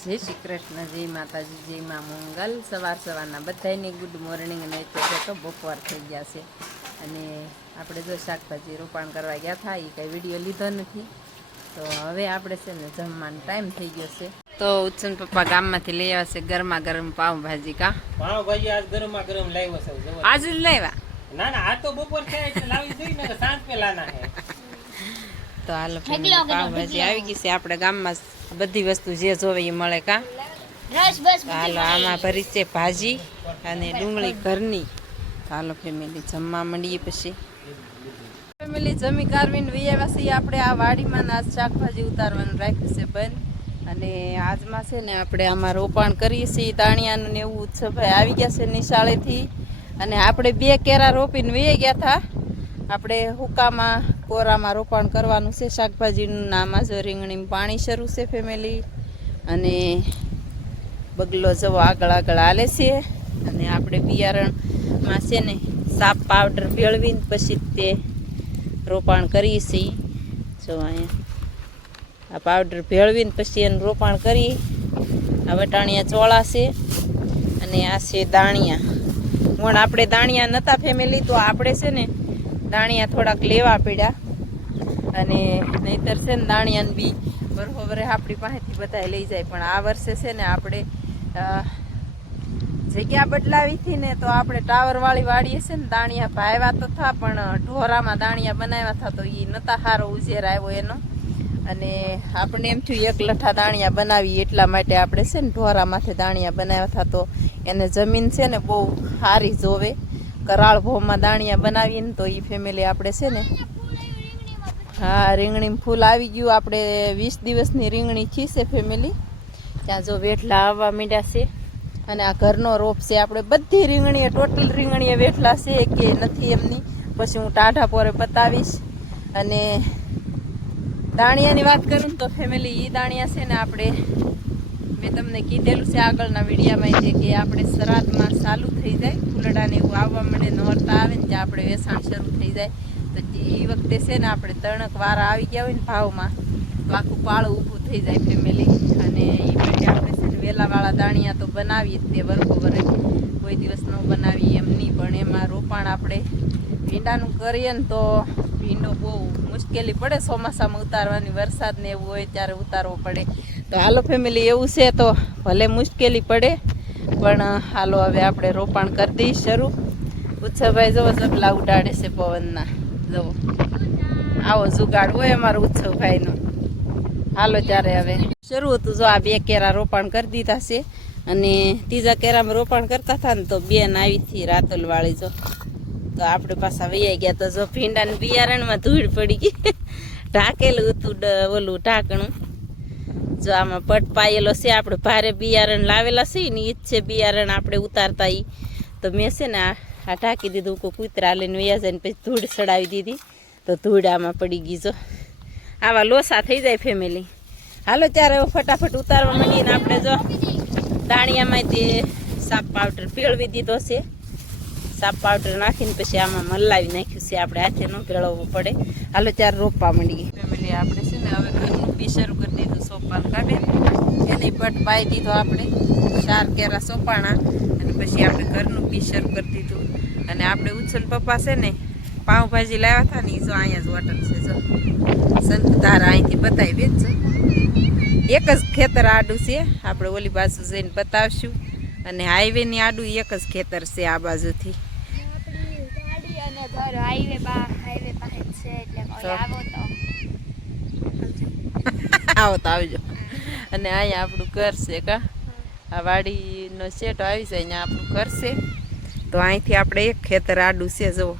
જય શ્રી કૃષ્ણ, જય માતાજી, જય મા મંગલ। સવારના બધાની ગુડ મોર્નિંગ। અને અત્યારે તો બપોર થઈ ગયા છે અને આપણે જો શાકભાજી રોપાણ કરવા ગયા હતા, એ કંઈ વિડીયો લીધો નથી, તો હવે આપણે છે ને જમવાનો ટાઈમ થઈ ગયો છે। તો ઉત્સન પપ્પા ગામમાંથી લઈ આવ્યા છે ગરમા ગરમ પાવભાજી। કા પાવભાજી આજ ગરમા ગરમ લાવ્યો છે? આજ જ લાવ્યા? ના ના, આ તો બપોર થાય એટલે લાવી દઈ ને, સાંજ પેલા ના હે। તો હાલો પાવભાજી આવી ગઈ છે। આપણે ગામમાં બધી વસ્તુ જે જોવે એ મળે। કા હાલો, આમાં ભરી છે ભાજી અને ડુંગળી ઘરની। હાલો ફેમિલી જમવા માંડીએ। પછી ફેમિલી જમી કારવીને વૈયા છીએ આપણે આ વાડીમાં આજ શાકભાજી ઉતારવાનું રાખ્યું છે બંધ। અને આજમાં છે ને આપણે આમાં રોપાણ કરીએ છીએ દાણિયાનું ને એવું। ઉત્સવભાઈ આવી ગયા છે નિશાળેથી અને આપણે 2 કેરા રોપીને વૈયા ગયા હતા। આપણે હુકામાં કોરામાં રોપાણ કરવાનું છે શાકભાજીનું। નામાં જો રીંગણીમાં પાણી શરૂ છે ફેમિલી, અને બગલો જવો આગળ હાલે છે। અને આપણે બિયારણમાં છે ને સાપ પાવડર ભેળવીને પછી તે રોપાણ કરીએ છીએ। જો અહીંયા આ પાવડર ભેળવીને પછી એનું રોપાણ કરી। આ વટાણિયા ચોળા છે અને આ છે દાણિયા। પણ આપણે દાણિયા નહોતા ફેમિલી, તો આપણે છે ને દાણિયા થોડાક લેવા પડ્યા। અને નહીંતર છે ને દાણિયાને બી બરોબર આપણી પાસેથી બધા લઈ જાય। પણ આ વર્ષે છે ને આપણે જગ્યા બદલાવી હતી ને, તો આપણે ટાવરવાળી વાડીએ છે ને દાણિયા ભાવ્યા તો થા, પણ ઢોરામાં દાણિયા બનાવ્યા હતા તો એ નહોતા સારો ઉછેર આવ્યો એનો। અને આપણે એમ થયું એક લઠ્ઠા દાણિયા બનાવી, એટલા માટે આપણે છે ને ઢોરામાંથી દાણિયા બનાવ્યા હતા। તો એને જમીન છે ને બહુ સારી જોવે, કરાળ ભોમાં દાણિયા બનાવીને। તો એ ફેમિલી આપણે છે ને, હા રીંગણીમાં ફૂલ આવી ગયું। આપણે 20 દિવસની રીંગણી થી છે ફેમિલી। ત્યાં જો વેઠલા આવવા માંડ્યા છે અને આ ઘરનો રોપ છે। આપણે બધી રીંગણીએ ટોટલ રીંગણીએ વેઠલા છે કે નથી એમની, પછી હું ટાઢા પોરે બતાવીશ। અને દાણિયાની વાત કરું તો ફેમિલી એ દાણિયા છે ને આપણે, મેં તમને કીધેલું છે આગળના વિડીયામાં જે કે આપણે શ્રાદ્ધમાં ચાલુ થઈ જાય, ફૂલડાને એવું આવવા માંડે, નોરતા આવે ને ત્યાં આપણે વેચાણ શરૂ થઈ જાય। તો એ વખતે છે ને આપણે તણક વારા આવી ગયા હોય ને ભાવમાં, તો આખું પાળું ઊભું થઈ જાય ફેમિલી। અને એ માટે આપણે છે ને વેલાવાળા દાણિયા તો બનાવીએ જ તે, બરોબર કોઈ દિવસ ન બનાવીએ એમ નહીં। પણ એમાં રોપાણ આપણે ભીંડાનું કરીએ ને તો ભીંડો બહુ મુશ્કેલી પડે ચોમાસામાં ઉતારવાની, વરસાદ ને એવું હોય ત્યારે ઉતારવો પડે। તો હાલો ફેમિલી એવું છે તો ભલે મુશ્કેલી પડે, પણ હાલો હવે આપણે રોપાણ કરી દઈએ શરૂ। ઉત્સવભાઈ જવો જબલા ઉડાડે છે પવનના, જવો આવો જુગાડ હોય અમારો ઉત્સવભાઈનો। હાલો ત્યારે હવે શરૂ હતું। જો આ 2 કેરા રોપાણ કરી દીધા છે અને ત્રીજા કેરામાં રોપાણ કરતા હતા ને, તો બેન આવી હતી રાતોલવાળી। જો તો આપણે પાછા વૈયા ગયા, તો જો ભીંડાને બિયારણમાં ધૂળ પડી ગઈ, ઢાંકેલું હતું ઓલું ઢાંકણું। જો આમાં પટ પાયેલો છે, આપણે ભારે બિયારણ લાવેલા છે ને એ જ છે બિયારણ આપણે ઉતારતા એ। તો મેં છે ને આ ઢાંકી દીધું, કોઈ કૂતરા લઈને વૈયા જાય ને પછી ધૂળ ચડાવી દીધી, તો ધૂળ આમાં પડી ગઈ। જો આવા લોસા થઈ જાય ફેમિલી। હાલો ત્યારે ફટાફટ ઉતારવા માંડીને આપણે જો દાણિયામાં તે સાપ પાવડર ભેળવી દીધો છે। સાપ પાવડર નાખીને પછી આમાં મલાવી નાખ્યું છે, આપણે હાથે ન ભેળવવું પડે। હાલો ત્યારે રોપવા માંડીએ ફેમિલી। આપણે છે ને હવે ઘરનું બી શરૂ કરી દીધું સોપાન કાઢે, એને પટ પાઈ દીધો આપણે, 4 કેરા સોપાણા અને પછી આપણે ઘરનું બી શરૂ કરી દીધું। અને આપણે ઉત્સન પપ્પા છે ને પાવભાજી લાવ્યા હતા ને, જો અહીંયા જ હોટલ છે, જો સંતધારા અહીંથી બતાવી બેન। જો એક જ ખેતર આડું છે, આપણે ઓલી બાજુ જઈને બતાવશું। અને હાઈવેની આડું એક જ ખેતર છે આ બાજુથી। આવો તો આવજો। અને અહીંયા આપણું ઘર છે। કા આ વાડીનો શેઠ આવી જાય, અહીંયા આપણું ઘર છે। તો અહીંથી આપણે એક ખેતર આડું છે, જુઓ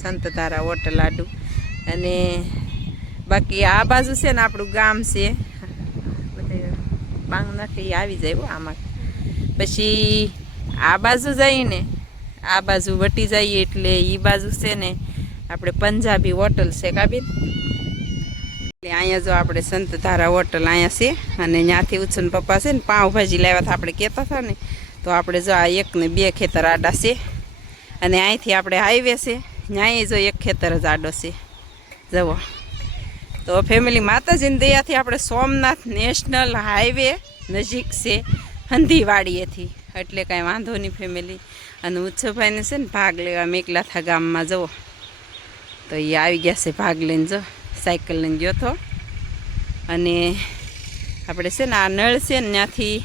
સંતધારા હોટલ આડું। અને બાકી આ બાજુ છે ને આપણું ગામ છે, બધે બાંગ નાખી આવી જાય આમાં। પછી આ બાજુ જઈને આ બાજુ વટી જઈએ એટલે એ બાજુ છે ને આપણે પંજાબી હોટલ છે કાબીન। એટલે અહીંયા જો આપણે સંતધારા હોટલ અહીંયા છે। અને ત્યાંથી ઉત્સન પપ્પા છે ને પાવભાજી લાવ્યા હતા, આપણે કહેતા હતા ને, તો આપણે જો આ 1 ને 2 ખેતર આડા છે। અને અહીંથી આપણે હાઈવે છે, ત્યાં જો એક ખેતર જ આડો છે, જુઓ। તો ફેમિલી માતાજીની દયાથી આપણે સોમનાથ નેશનલ હાઈવે નજીક છે હંધીવાડીએથી, એટલે કાંઈ વાંધો નહીં ફેમિલી. અને ઉત્સવભાઈને છે ને ભાગ લેવા મેકલાથા ગામમાં જવો, તો એ આવી ગયા છે ભાગ લઈને. જો સાયકલ લઈને ગયો હતો. અને આપણે છે ને આ નળ છે ને ત્યાંથી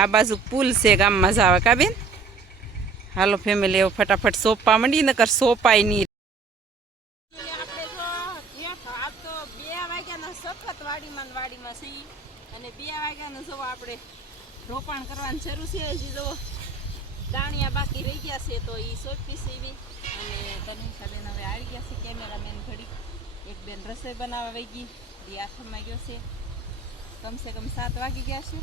આ બાજુ પુલ છે ગામમાં જવા. કા બેન? હાલો ફેમિલી, એવું ફટાફટ સોંપવા માંડી, નકર સોંપાય નહીં. સખત વાડીમાં છીએ અને 2 વાગ્યાનું જો આપણે રોપાણ કરવાનું શરૂ છે. હજી જો દાણિયા બાકી રહી ગયા છે તો એ સોંપી સીવી. અને તનિષા બેન હવે આવી ગયા છે, કેમેરામેન ઘડી. એક બેન રસોઈ બનાવવા વહી ગઈ, એ આથમમાં ગયો છે. કમસે કમ 7 વાગી ગયા છે.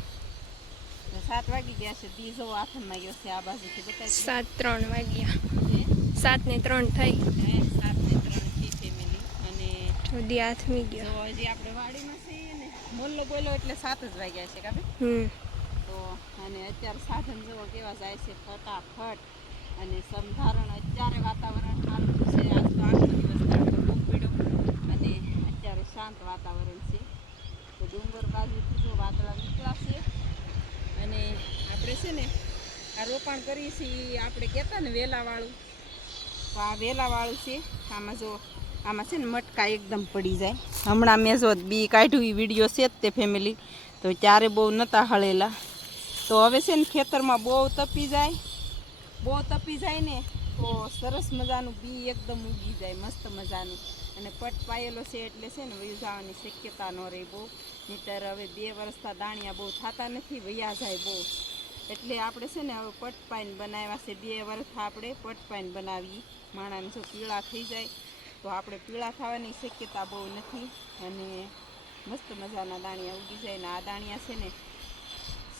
7 વાગી ગયા છે, દી જો આથમમાં ગયો છે. આ બાજુથી બતાવી 7:03 વાગ્યા, 7:03 થઈ. 7:03 ફેમિલી. અને દી આથમી ગયો. તો હજી આપણે વાડીમાં છીએ ને, મોલ્લો બોલો એટલે 7 જ વાગ્યા છે. કાબે તો અને અત્યારે સાધન જોવો કેવા જાય છે ફટાફટ. અને સંધારણ અત્યારે વાતાવરણ સારું છે. આજ તો આખો દિવસ તડકો બહુ પડ્યો અને અત્યારે શાંત વાતાવરણ છે. તો ડુંગર બાજુથી જો વાદળા નીકળાશે. અને આપણે છે ને આ રોપાણ કરીએ છીએ, આપણે કહેતા ને વેલાવાળું, તો આ વેલાવાળું છે. આમાં જો આમાં છે ને મટકા એકદમ પડી જાય. હમણાં મેં જો બી કાઢ્યું એ વિડીયો છે જ તે ફેમિલી, તો ત્યારે બહુ નહોતા હળેલા. તો હવે છે ને ખેતરમાં બહુ તપી જાય ને તો સરસ મજાનું બી એકદમ ઉગી જાય, મસ્ત મજાનું. અને પટ પાયેલો છે એટલે છે ને વયું જવાની શક્યતા ન રહે બહુ. નહીંતર હવે 2 વર્ષથી દાણિયા બહુ થતા નથી, વયા જાય બહુ. એટલે આપણે છે ને હવે પટ પાઈને બનાવ્યા છે. 2 વર્ષ આપણે પટ પાઈને બનાવીએ. માણાને જો પીળા થઈ જાય તો આપણે પીળા થવાની શક્યતા બહુ નથી. અને મસ્ત મજાના દાણિયા ઉગી જાય. ને આ દાણિયા છે ને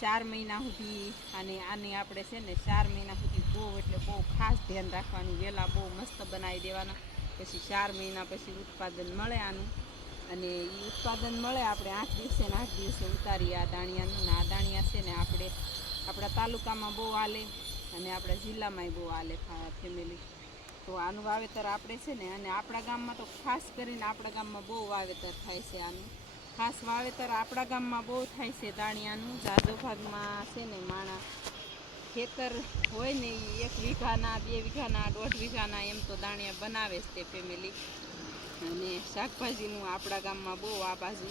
4 મહિના સુધી, અને આની આપણે છે ને 4 મહિના સુધી બહુ એટલે બહુ ખાસ ધ્યાન રાખવાનું. વહેલા બહુ મસ્ત બનાવી દેવાના. પછી 4 મહિના પછી ઉત્પાદન મળે આનું. અને એ ઉત્પાદન મળે આપણે 8 દિવસે ને 8 દિવસે ઉતારીએ આ દાણિયાનું. ને આ દાણિયા છે ને આપણે આપણા તાલુકામાં બહુ હાલે અને આપણા જિલ્લામાંય બહુ હાલે ફેમિલી. તો આનું વાવેતર આપણે છે ને, અને આપણા ગામમાં તો ખાસ કરીને આપણા ગામમાં બહુ વાવેતર થાય છે આનું. ખાસ વાવેતર આપણા ગામમાં બહુ થાય છે દાણિયાનું. જાજો ભાગમાં છે ને માણા ખેતર હોય ને એ 1 વીઘાના 2 વીઘાના 1.5 વીઘાના એમ તો દાણિયા બનાવે જ તે ફેમિલી. અને શાકભાજીનું આપણા ગામમાં બહુ આ બાજુ.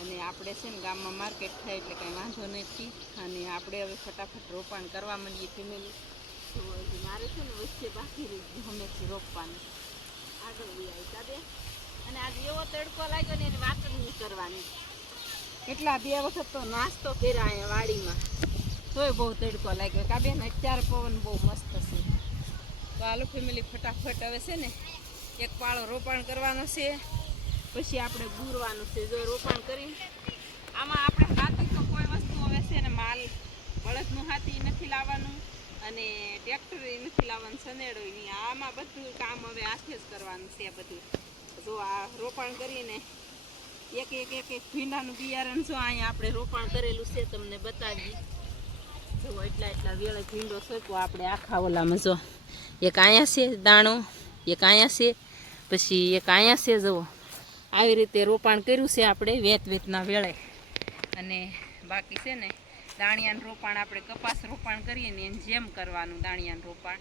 અને આપણે છે ને ગામમાં માર્કેટ થાય એટલે કંઈ વાંધો નથી. અને આપણે હવે ફટાફટ રોપાણ કરવા માંડીએ ફેમિલી. તો હજી મારે છે ને વચ્ચે બાકી રહી ગયું હંમેશા રોપવાનું. આગળ બી આવી કાબે. અને આજે એવો તડકો લાગ્યો ને એની વાત જ નહીં કરવાની. કેટલા 2 વખત તો નાસ્તો કર્યા અહીંયા વાડીમાં, તોય બહુ તડકો લાગ્યો. કાબે ને અત્યારે પવન બહુ મસ્ત છે. તો હાલો ફેમિલી ફટાફટ હવે છે ને 1 પાળો રોપાણ કરવાનો છે, પછી આપણે બૂરવાનું છે. જો રોપાણ કરી આમાં આપણે હાથી તો કોઈ વસ્તુ હવે છે ને માલ બળદનું હાથી નથી લાવવાનું અને ટ્રેક્ટર નથી લાવવાનું, સનેડો નહીં. આમાં બધું કામ હવે હાથે જ કરવાનું છે બધું. જો આ રોપાણ કરીને એક ભીંડાનું બિયારણ જો અહીંયા આપણે રોપાણ કરેલું છે, તમને બતાવી. જો એટલા વેળે ભીંડો સોંપ્યો આપણે આખા ઓલામાં. જો એક અહીંયા છે દાણો, એક અહીંયા છે, પછી એક અહીંયા છે. જુઓ આવી રીતે રોપાણ કર્યું છે આપણે વેતના વેળે. અને બાકી છે ને દાણિયાનું રોપાણ આપણે કપાસ રોપાણ કરીએ ને એને જેમ કરવાનું દાણિયાનું રોપાણ.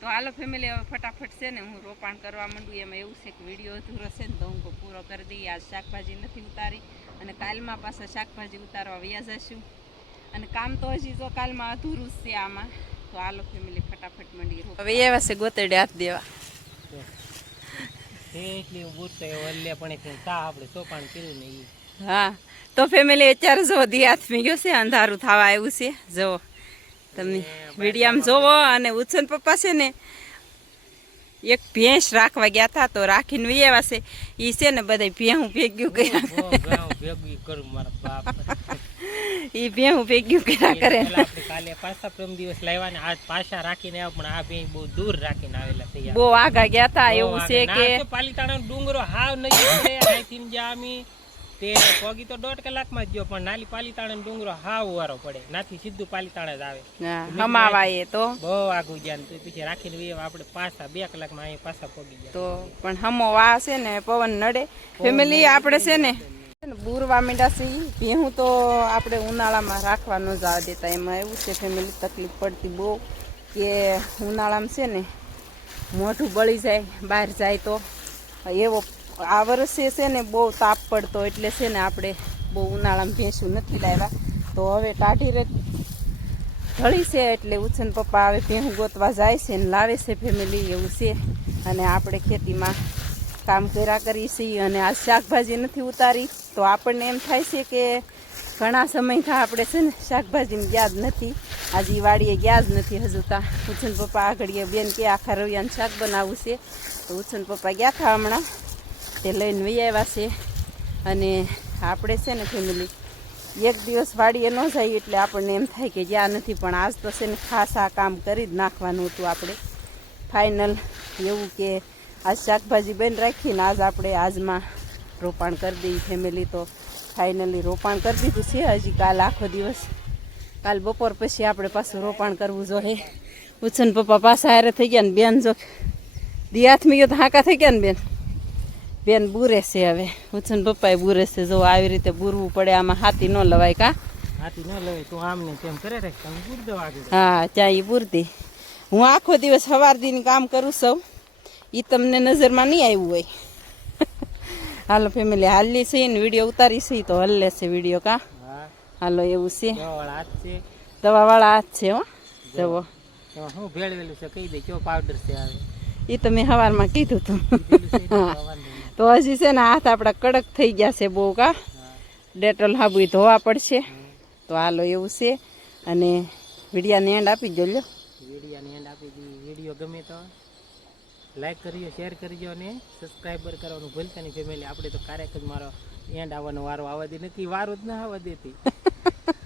તો હાલો ફેમિલી હવે ફટાફટ છે ને હું રોપાણ કરવા માંડું. એમાં એવું છે કે વિડીયો અધૂરો છે ને તો હું પૂરો કરી દઈએ. આજ શાકભાજી નથી ઉતારી અને કાલમાં પાછા શાકભાજી ઉતારવા વયા જશું. અને કામ તો હજી જો કાલમાં અધૂરું જ છે આમાં. તો હાલો ફેમિલી ફટાફટ મંડી હવે એવા છે ગોતડે હાથ દેવા. હા તો ફેમિલી અત્યારે જો દી હાથમી ગયો છે, અંધારું થવા આવ્યું છે. જો તમે વિડીયામાં જોવો. અને ઉત્સન પપ્પા છે ને એક ભેંસ રાખવા ગયા હતા તો રાખીને વૈયા છે. એ છે ને બધા ભેહું ભેગ્યું કર્યા, એ ભેહું ભેગ્યું કર્યા કરે. કાલે પાછા પ્રમ દિવસ લાવ્યા ને આજ પાછા રાખીને આવ્યા, પણ આ ભેં બહુ દૂર રાખીને આવેલા છે. બહુ આગા ગયા હતા. એવું છે કે પાલીતાણા ડુંગરો હાવ નજીક છે. અહીંથી જામી તે પગી તો 1.5 કલાકમાં જ ગયો, પણ નાલી પાલીતાણા ડુંગરો હાવ વારો પડે. નાથી સીધું પાલીતાણા જ આવે. હમાવાય તો બહુ આગું ગયા. તો પછી રાખીને આપણે પાછા 2 કલાકમાં અહીં પાછા પગી ગયા. તો પણ હમો વા છે ને પવન નડે ફેમિલી. આપણે છે ને ને બૂરવા માંડ્યા છે ઈ. ભેહું તો આપણે ઉનાળામાં રાખવા ન જવા દેતા. એમાં એવું છે ફેમિલી તકલીફ પડતી બહુ કે ઉનાળામાં છે ને મોઢું બળી જાય બહાર જાય તો. એવો આ વર્ષે છે ને બહુ તાપ પડતો એટલે છે ને આપણે બહુ ઉનાળામાં ભેંસું નથી લાવ્યા. તો હવે ટાઢી રેત ઢળી છે એટલે ઉછન પપ્પા હવે ભેહું ગોતવા જાય છે ને લાવે છે ફેમિલી એવું છે. અને આપણે ખેતીમાં કામ કર્યા કરીએ છીએ અને આ શાકભાજી નથી ઉતારી તો આપણને એમ થાય છે કે ઘણા સમયથી આપણે છે ને શાકભાજીમાં ગયા જ નથી. આજે વાડીએ ગયા જ નથી હજુ તા. ઉછન પપ્પા આગળ બેન કે આખા રવિયાનું શાક બનાવવું છે તો ઉછન પપ્પા ગયા હતા હમણાં તે લઈને વહી આવ્યા છે. અને આપણે છે ને ફેમિલી એક દિવસ વાડીએ ન જાય એટલે આપણને એમ થાય કે ગયા નથી. પણ આજ તો છે ને ખાસ આ કામ કરી જ નાખવાનું હતું આપણે ફાઇનલ એવું કે આજ શાકભાજી બની રાખીને આજ આપણે આજમાં રોપાણ કરી દઈએ ફેમિલી. તો ફાઇનલી રોપાણ કરી દીધું છે. હજી કાલ આખો દિવસ કાલ બપોર પછી આપણે પાછું રોપાણ કરવું જોઈએ. ઉછન પપ્પા પાછા હારે થઈ ગયા ને બેન જો દી હાથમાં ગયો તો હાંકા થઈ ગયા ને બેન બુરે છે હવે. ઉછન પપ્પાએ બુરે છે જો આવી રીતે બુરવું પડે. આમાં હાથી ન લવાય કા હાથી ન લવાય તું આમ ને તેમ કરે રાખ તમે પૂર દો આગળ. હા ત્યાં એ પૂરતી. હું આખો દિવસ સવાર દીને કામ કરું સૌ એ તમને નજરમાં નહીં આવ્યું હોય. હાલો ફેમિલી હાલી છે ને વિડીયો ઉતારી છે તો હલ્લે છે વિડીયો કા. હા હાલો એવું છે. દવાવાળા હાથ છે. દવાવાળા હાથ છે હો જવો. એમાં શું ભેળવેલું છે કહી દે કયો પાવડર છે આવે એ તો મેં સવારમાં કીધું હતું. કીધેલું છે ને વાંધો નહીં. તો હજી છે ને હાથ આપણા કડક થઈ ગયા છે બહુ કા. ડેટોલ હાબુ ધોવા પડશે. તો હાલો એવું છે. અને વિડીયાને એન્ડ આપી દો લ્યો. વિડીયાને એન્ડ આપી દી. વિડીયો ગમે તો લાઈક કરજો, શેર કરજો અને સબસ્ક્રાઈબર કરવાનું ભૂલતા નહીં ફેમિલી. આપણે તો ક્યારેક જ મારો એન્ડ આવવાનો વારો આવવા દે નથી. વારો જ ના આવવા દેતી.